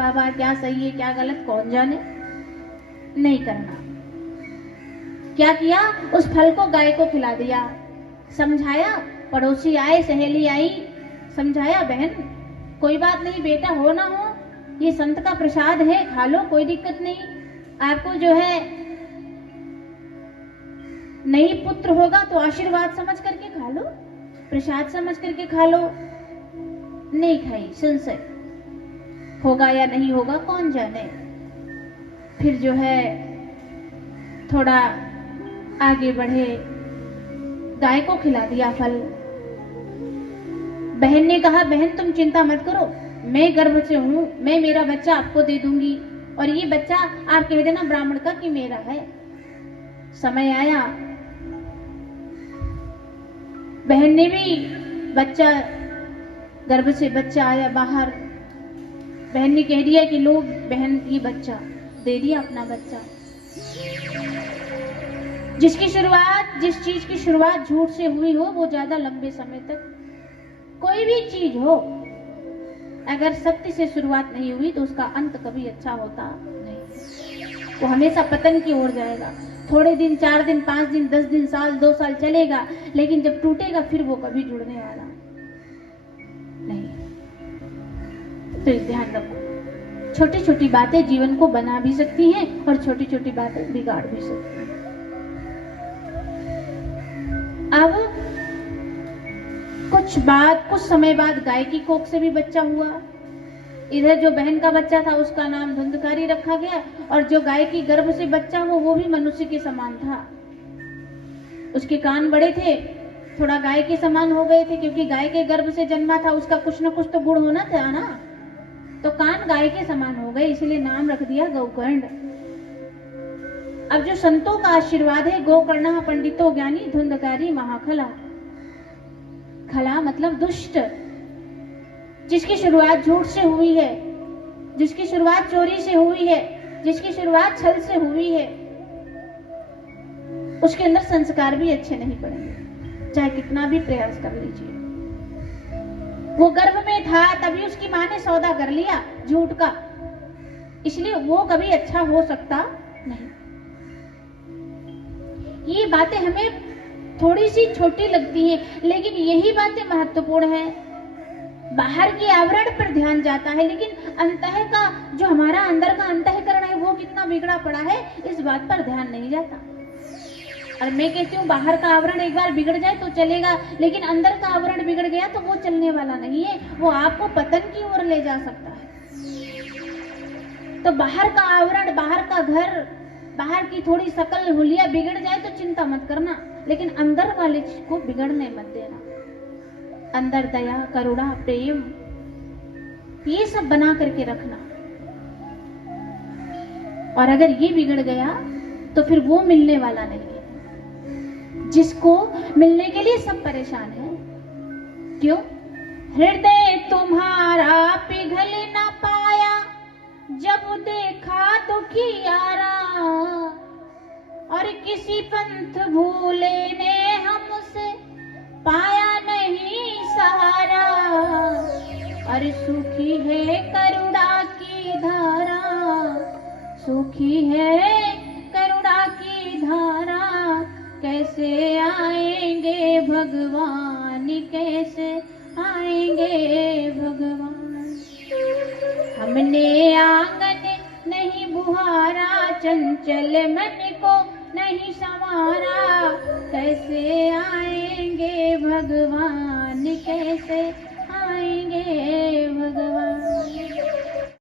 बाबा क्या सही है क्या गलत कौन जाने, नहीं करना। क्या किया, उस फल को गाय को खिला दिया, समझाया, पड़ोसी आए, सहेली आई, समझाया बहन कोई बात नहीं, बेटा हो ना हो ये संत का प्रसाद है, खा लो कोई दिक्कत नहीं, आपको जो है नहीं पुत्र होगा तो आशीर्वाद समझ करके खा लो, प्रसाद समझ करके खा लो। नहीं खाई, संशय होगा या नहीं होगा कौन जाने। फिर जो है थोड़ा आगे बढ़े, गाय को खिला दिया फल। बहन ने कहा बहन तुम चिंता मत करो, मैं गर्भ से हूं, मैं मेरा बच्चा आपको दे दूंगी, और ये बच्चा आप कह देना ब्राह्मण का कि मेरा है। समय आया, बहन ने भी बच्चा, गर्भ से बच्चा आया बाहर, बहन ने कह दिया कि लो बहन ये बच्चा, दे दिया अपना बच्चा। जिसकी शुरुआत, जिस चीज की शुरुआत झूठ से हुई हो वो ज्यादा लंबे समय तक, कोई भी चीज हो अगर सत्य से शुरुआत नहीं हुई तो उसका अंत कभी अच्छा होता नहीं, वो हमेशा पतन की ओर जाएगा। थोड़े दिन, 4 दिन, 5 दिन, 10 दिन, साल, 2 साल चलेगा, लेकिन जब टूटेगा फिर वो कभी जुड़ने वाला नहीं। तो ध्यान रखो, छोटी छोटी बातें जीवन को बना भी सकती हैं और छोटी छोटी बातें बिगाड़ भी सकती हैं। अब कुछ समय बाद गाय की कोख से भी बच्चा हुआ। इधर जो बहन का बच्चा था उसका नाम धुंधकारी रखा गया, और जो गाय की गर्भ से बच्चा हुआ वो भी मनुष्य के समान था। उसके कान बड़े थे, थोड़ा गाय के समान हो गए थे, क्योंकि गाय के गर्भ से जन्मा था, उसका कुछ न कुछ तो गुण होना था ना, तो कान गाय के समान हो गए, इसलिए नाम रख दिया गौकर्ण। अब जो संतों का आशीर्वाद है, गोकर्ण पंडितो ज्ञानी धुंधकारी महाखला, खला मतलब दुष्ट, जिसकी शुरुआत झूठ से हुई है, जिसकी शुरुआत चोरी से हुई है, जिसकी शुरुआत छल से हुई है, उसके अंदर संस्कार भी अच्छे नहीं पड़ेंगे, चाहे कितना भी प्रयास कर लीजिए। वो गर्भ में था तभी उसकी मां ने सौदा कर लिया झूठ का, इसलिए वो कभी अच्छा हो सकता नहीं। ये बातें हमें थोड़ी सी छोटी लगती हैं, लेकिन यही बातें महत्वपूर्ण हैं। बाहर की आवरण पर ध्यान जाता है, लेकिन अंतः का जो हमारा अंदर का अंतःकरण है वो कितना बिगड़ा पड़ा है, इस बात पर ध्यान नहीं जाता। और मैं कहती हूँ बाहर का आवरण एक बार बिगड़ जाए तो चलेगा, लेकिन अंदर का आवरण बिगड़ गया तो वो चलने वाला नहीं है, वो आपको पतन की ओर ले जा सकता है। तो बाहर का आवरण, बाहर का घर, बाहर की थोड़ी शकल हुलिया बिगड़ जाए तो चिंता मत करना, लेकिन अंदर वाले चीज को बिगड़ने मत देना। अंदर दया, करुणा, प्रेम, ये सब बना करके रखना। और अगर ये बिगड़ गया तो फिर वो मिलने वाला नहीं है, जिसको मिलने के लिए सब परेशान है। क्यों? हृदय तुम्हारा पिघल ना पाया जब देखा दुखियारा, और किसी पंथ भूले ने हमसे पाया नहीं सहारा, और सूखी है करुणा की धारा, सूखी है करुणा की धारा, कैसे आएंगे भगवान, कैसे आएंगे भगवान। हमने आंगन नहीं बुहारा, चंचल मन को नहीं संवारा, कैसे आएंगे भगवान, कैसे आएंगे भगवान।